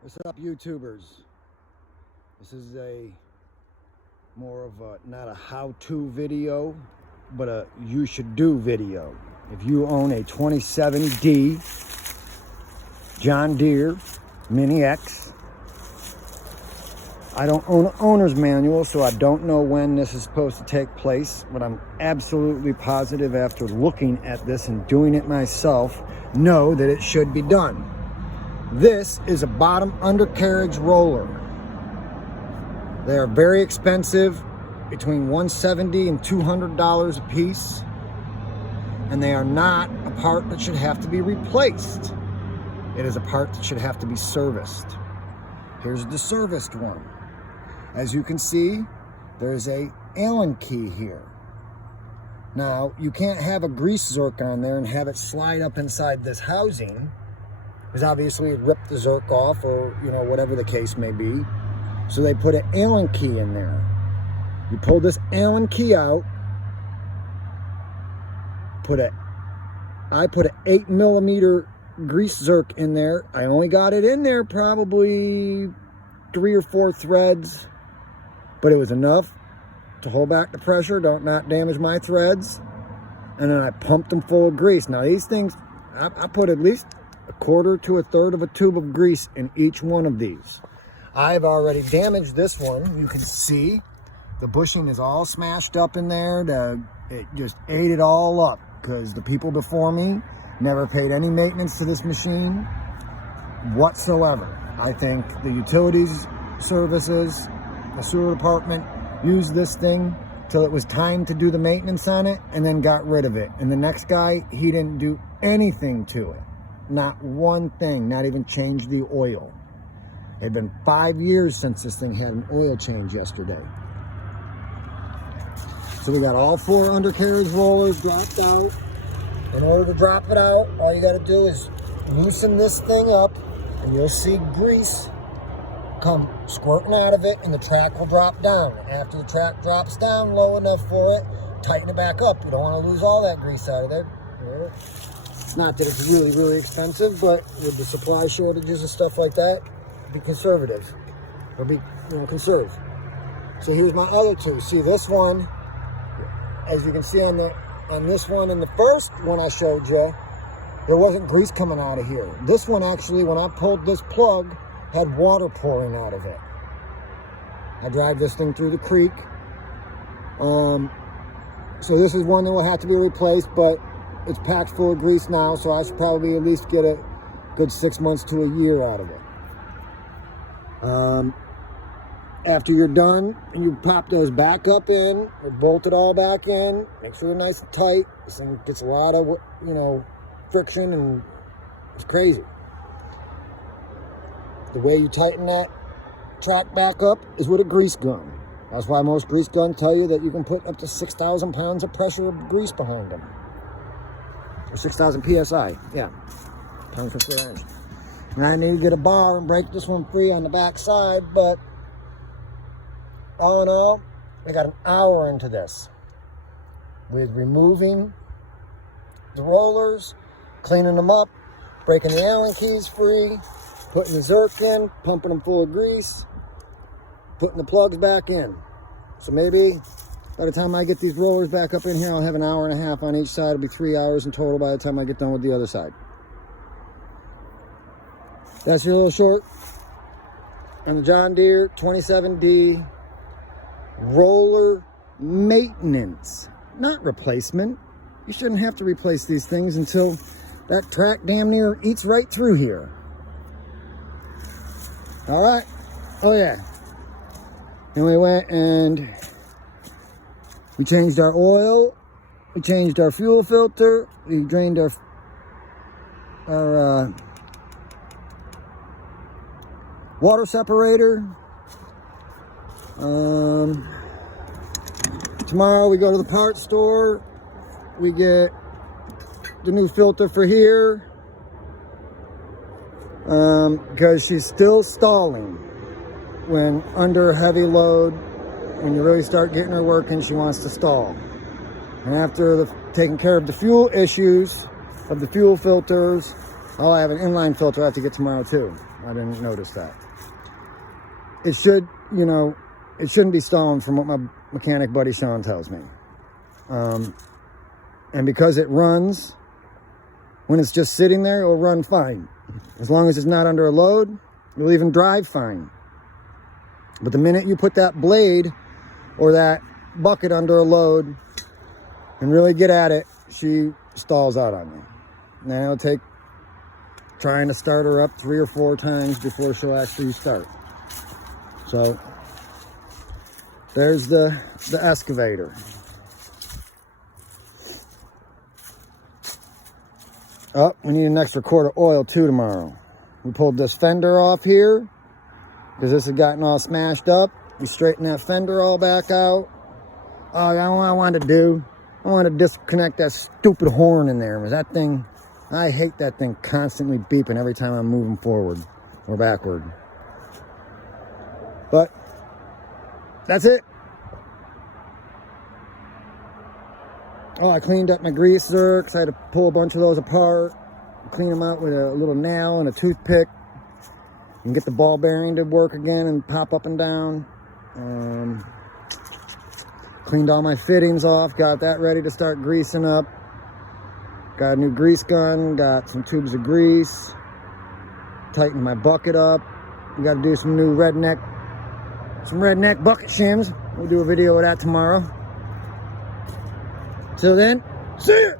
What's up, YouTubers? This is a more of a, not a how-to video, but a you should do video. If you own a 27D John Deere Mini X, I don't own an owner's manual, so I don't know when this is supposed to take place, but I'm absolutely positive after looking at this and doing it myself, know that it should be done. This is a bottom undercarriage roller. They are very expensive, between $170 and $200 a piece, and they are not a part that should have to be replaced. It is a part that should have to be serviced. Here's the serviced one. As you can see, there's a Allen key here. Now, you can't have a grease zerk on there and have it slide up inside this housing, because obviously it ripped the zerk off, or whatever the case may be. So they put an Allen key in there. You pull this Allen key out, I put an 8mm grease zerk in there. I only got it in there probably 3 or 4 threads, but it was enough to hold back the pressure, not damage my threads. And then I pumped them full of grease. Now these things, I put at least 1/4 to 1/3 of a tube of grease in each one of these. I've already damaged this one. You can see the bushing is all smashed up in there. It just ate it all up because the people before me never paid any maintenance to this machine whatsoever. I think the utilities services, the sewer department, used this thing till it was time to do the maintenance on it and then got rid of it. And the next guy, he didn't do anything to it. Not one thing, not even change the oil. It had been 5 years since this thing had an oil change yesterday. So we got all 4 undercarriage rollers dropped out. In order to drop it out, all you gotta do is loosen this thing up and you'll see grease come squirting out of it and the track will drop down. After the track drops down low enough for it, tighten it back up. You don't wanna lose all that grease out of there. Not that it's really, really expensive, but with the supply shortages and stuff like that, be conservative, or be, conserve. So here's my other 2. See this one, as you can see on this one, and the first one I showed you, there wasn't grease coming out of here. This one actually, when I pulled this plug, had water pouring out of it. I drive this thing through the creek. So this is one that will have to be replaced, but it's packed full of grease now, so I should probably at least get a good 6 months to a year out of it. After you're done and you pop those back up in, or bolt it all back in, make sure they're nice and tight. This thing gets a lot of, friction, and it's crazy. The way you tighten that track back up is with a grease gun. That's why most grease guns tell you that you can put up to 6,000 pounds of pressure of grease behind them. Or 6,000 PSI, yeah, pounds per square inch. And I need to get a bar and break this one free on the back side, but all in all, I got an hour into this with removing the rollers, cleaning them up, breaking the Allen keys free, putting the zerk in, pumping them full of grease, putting the plugs back in. So maybe by the time I get these rollers back up in here, I'll have an hour and a half on each side. It'll be 3 hours in total by the time I get done with the other side. That's your little short on the John Deere 27D roller maintenance, not replacement. You shouldn't have to replace these things until that track damn near eats right through here. All right. Oh yeah. And we went and we changed our oil, we changed our fuel filter, we drained our water separator. Tomorrow we go to the parts store, we get the new filter for here, because she's still stalling when under heavy load. When you really start getting her working, she wants to stall. And after taking care of the fuel issues of the fuel filters, Oh, I have an inline filter I have to get tomorrow too. I didn't notice that. It should, you know, it shouldn't be stalling from what my mechanic buddy Sean tells me. And because it runs, when it's just sitting there, it'll run fine. As long as it's not under a load, it'll even drive fine. But the minute you put that blade or that bucket under a load and really get at it, she stalls out on you. Now it'll take trying to start her up 3 or 4 times before she'll actually start. So there's the excavator. Oh, we need an extra quart of oil too tomorrow. We pulled this fender off here because this had gotten all smashed up. We straightened that fender all back out. Oh, you know what I wanted to do? I wanted to disconnect that stupid horn in there. That thing, I hate that thing constantly beeping every time I'm moving forward or backward. But that's it. Oh, I cleaned up my grease zerks. I had to pull a bunch of those apart, clean them out with a little nail and a toothpick, and get the ball bearing to work again and pop up and down. Cleaned all my fittings off, got that ready to start greasing up. Got a new grease gun, got some tubes of grease, tightened my bucket up. We got to do some new redneck bucket shims. We'll do a video of that tomorrow. Till then, see ya!